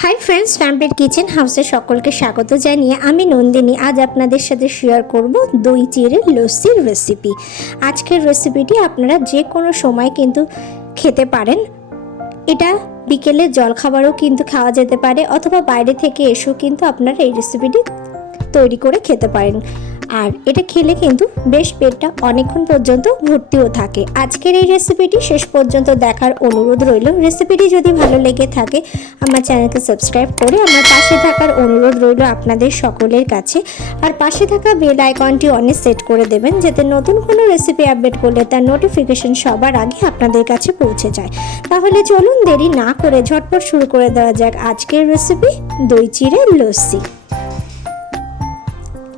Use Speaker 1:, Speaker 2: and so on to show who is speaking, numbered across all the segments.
Speaker 1: Hi friends ফ্যাম্পের kitchen হাউসে সকলকে স্বাগত জানিয়ে আমি নন্দিনী। আজ আপনাদের সাথে শেয়ার করব দই চিড়ে লস্যির রেসিপি আজকের রেসিপিটি আপনারা যে কোনো সময় কিন্তু খেতে পারেন। এটা বিকেলে জলখাবারও কিন্তু খাওয়া যেতে পারে, অথবা বাইরে থেকে এসেও কিন্তু আপনারা এই রেসিপিটি তৈরি করে খেতে পারেন। আর এটা খেলে কিন্তু বেশ পেটটা অনেকক্ষণ পর্যন্ত ভর্তিও থাকে। আজকের এই রেসিপিটি শেষ পর্যন্ত দেখার অনুরোধ রইল। রেসিপিটি যদি ভালো লেগে থাকে, আমার চ্যানেলকে সাবস্ক্রাইব করে আমার পাশে থাকার অনুরোধ রইল আপনাদের সকলের কাছে। আর পাশে থাকা বেল আইকনটি অনেক সেট করে দেবেন, যাতে নতুন কোনো রেসিপি আপডেট করলে তার নোটিফিকেশন সবার আগে আপনাদের কাছে পৌঁছে যায়। তাহলে চলুন দেরি না করে ঝটপট শুরু করে দেওয়া যাক আজকের রেসিপি দই চিড়ে লস্যি।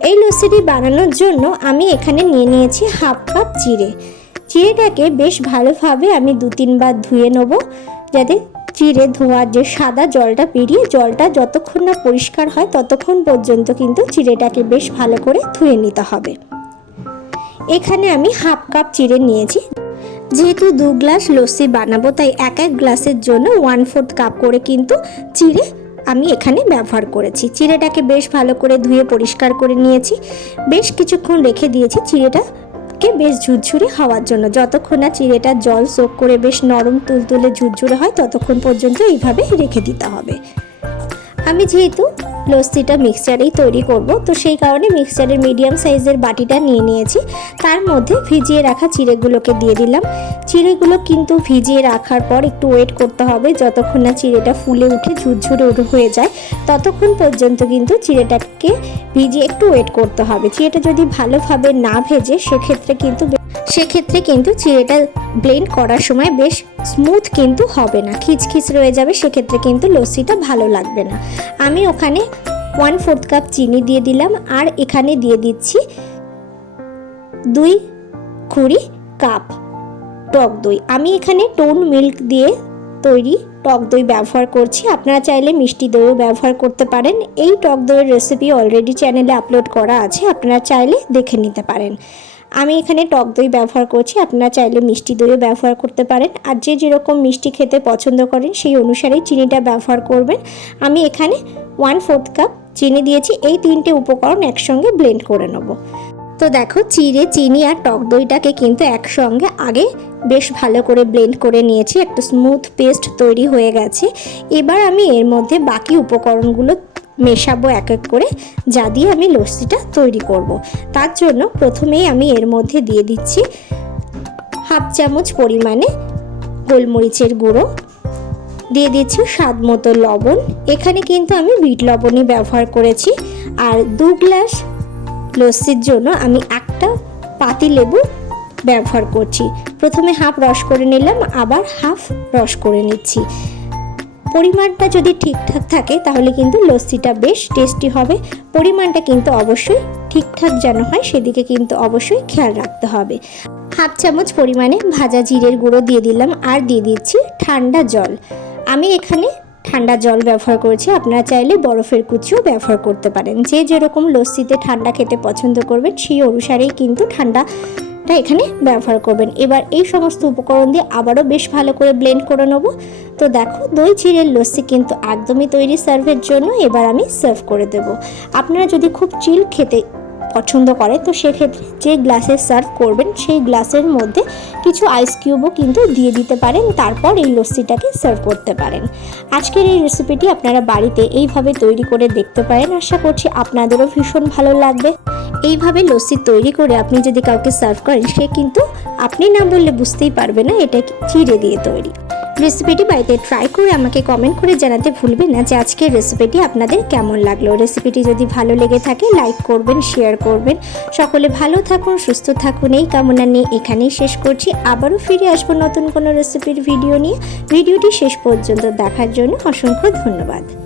Speaker 1: এই লস্যিটি বানানোর জন্য আমি এখানে নিয়ে নিয়েছি হাফ কাপ চিড়ে চিড়েটাকে বেশ ভালোভাবে আমি দু তিনবার ধুয়ে নেব যাতে চিড়ে ধোয়ার যে সাদা জলটা পেরিয়ে জলটা যতক্ষণ না পরিষ্কার হয় ততক্ষণ পর্যন্ত কিন্তু চিড়েটাকে বেশ ভালো করে ধুয়ে নিতে হবে। এখানে আমি হাফ কাপ চিড়ে নিয়েছি। যেহেতু দু গ্লাস লস্যি বানাবো তাই এক এক গ্লাসের জন্য ওয়ান ফোর্থ কাপ করে কিন্তু চিড়ে আমি এখানে ব্যবহার করেছি। চিড়েটাকে বেশ ভালো করে ধুয়ে পরিষ্কার করে নিয়েছি। বেশ কিছুক্ষণ রেখে দিয়েছি চিড়েটাকে বেশ ঝুরঝুরে হওয়ার জন্য। যতক্ষণ না চিড়েটা জল সোক করে বেশ নরম তুলতুলে ঝুরঝুরে হয়, ততক্ষণ পর্যন্ত এইভাবে রেখে দিতে হবে। আমি যেহেতু লস্যিটা মিক্সচারেই তৈরি করব, তো সেই কারণে মিক্সচারের মিডিয়াম সাইজের বাটিটা নিয়ে নিয়েছি। তার মধ্যে ভিজিয়ে রাখা চিড়েগুলোকে দিয়ে দিলাম। চিড়েগুলো কিন্তু ভিজিয়ে রাখার পর একটু ওয়েট করতে হবে, যতক্ষণ না চিড়েটা ফুলে উঠে ঝুরঝুরে হয়ে যায়, ততক্ষণ পর্যন্ত কিন্তু চিড়েটাকে ভিজিয়ে একটু ওয়েট করতে হবে। চিড়েটা যদি ভালোভাবে না ভেজে, সেক্ষেত্রে কিন্তু সেক্ষেত্রে কিন্তু চিড়েটা ব্লেন্ড করার সময় বেশ স্মুথ কিন্তু হবে না। খিচখিচ রয়ে যাবে, সেক্ষেত্রে কিন্তু লস্যিটা ভালো লাগবে না। আমি ওখানে ওয়ান ফোর্থ কাপ চিনি দিয়ে দিলাম আর এখানে দিয়ে দিচ্ছি দুই খুঁড়ি কাপ টক দই। আমি এখানে টোন মিল্ক দিয়ে তৈরি টক দই ব্যবহার করছি। আপনারা চাইলে মিষ্টি দইও ব্যবহার করতে পারেন। এই টক দইয়ের রেসিপি অলরেডি চ্যানেলে আপলোড করা আছে, আপনারা চাইলে দেখে নিতে পারেন। আমি এখানে টক দই ব্যবহার করছি। আপনারা চাইলে মিষ্টি দইও ব্যবহার করতে পারেন। আর যে যেরকম মিষ্টি খেতে পছন্দ করেন, সেই অনুসারেই চিনিটা ব্যবহার করবেন। আমি এখানে ওয়ান ফোর্থ কাপ চিনি দিয়েছি। এই তিনটে উপকরণ একসঙ্গে ব্লেন্ড করে নেব। তো দেখো, চিড়ে, চিনি আর টক দইটাকে কিন্তু একসঙ্গে আগে বেশ ভালো করে ব্লেন্ড করে নিয়েছি। একটা স্মুথ পেস্ট তৈরি হয়ে গেছে। এবার আমি এর মধ্যে বাকি উপকরণগুলো মেশাবো এক এক করে, যা দিয়ে আমি লস্যিটা তৈরি করব। তার জন্য প্রথমেই আমি এর মধ্যে দিয়ে দিচ্ছি হাফ চামচ পরিমাণে গোলমরিচের গুঁড়ো, দিয়ে দিচ্ছি স্বাদ মতো লবণ। এখানে কিন্তু আমি বিট লবণই ব্যবহার করেছি। আর দু গ্লাস লস্যির জন্য আমি একটা পাতি লেবু ব্যবহার করছি। প্রথমে হাফ রস করে নিলাম, আবার হাফ রস করে নিচ্ছি। পরিমাণটা যদি ঠিকঠাক থাকে, তাহলে কিন্তু লস্যিটা বেশ টেস্টি হবে। পরিমাণটা কিন্তু অবশ্যই ঠিকঠাক যেন হয়, সেদিকে কিন্তু অবশ্যই খেয়াল রাখতে হবে। হাফ চামচ পরিমাণে ভাজা জিরের গুঁড়ো দিয়ে দিলাম আর দিয়ে দিচ্ছি ঠান্ডা জল। আমি এখানে ঠান্ডা জল ব্যবহার করেছি, আপনারা চাইলে বরফের কুচিও ব্যবহার করতে পারেন। যে যেরকম লস্যিতে ঠান্ডা খেতে পছন্দ করবেন, সেই অনুসারেই কিন্তু ঠান্ডা টা এখানে ব্যবহার করবেন। এবার এই সমস্ত উপকরণ দিয়ে আবারও বেশ ভালো করে ব্লেন্ড করে নেব। তো দেখো, দই চিড়ের লস্যি কিন্তু একদমই তৈরি সার্ভের জন্য এবার আমি সার্ভ করে দেব। আপনারা যদি খুব চিল খেতে পছন্দ করে, তো সেক্ষেত্রে যে গ্লাসে সার্ভ করবেন, সেই গ্লাসের মধ্যে কিছু আইস কিউবও কিন্তু দিয়ে দিতে পারেন, তারপর এই লস্যিটাকে সার্ভ করতে পারেন। আজকের এই রেসিপিটি আপনারা বাড়িতে এইভাবে তৈরি করে দেখতে পারেন, আশা করছি আপনাদেরও ভীষণ ভালো লাগবে। এইভাবে লস্যি তৈরি করে আপনি যদি কাউকে সার্ভ করেন, সে কিন্তু আপনি না বললে বুঝতেই পারবে না, এটা চিড়ে দিয়ে তৈরি। রেসিপিটি বাড়িতে ট্রাই করে আমাকে কমেন্ট করে জানাতে ভুলবেন না যে আজকের রেসিপিটি আপনাদের কেমন লাগল। রেসিপিটি যদি ভালো লেগে থাকে লাইক করবেন শেয়ার করবেন। সকলে ভালো থাকুন, সুস্থ থাকুন। এই কামনা নিয়ে এখানেই শেষ করছি। আবারও ফিরে আসব নতুন কোনো রেসিপির ভিডিও নিয়ে। ভিডিওটি শেষ পর্যন্ত দেখার জন্য অসংখ্য ধন্যবাদ।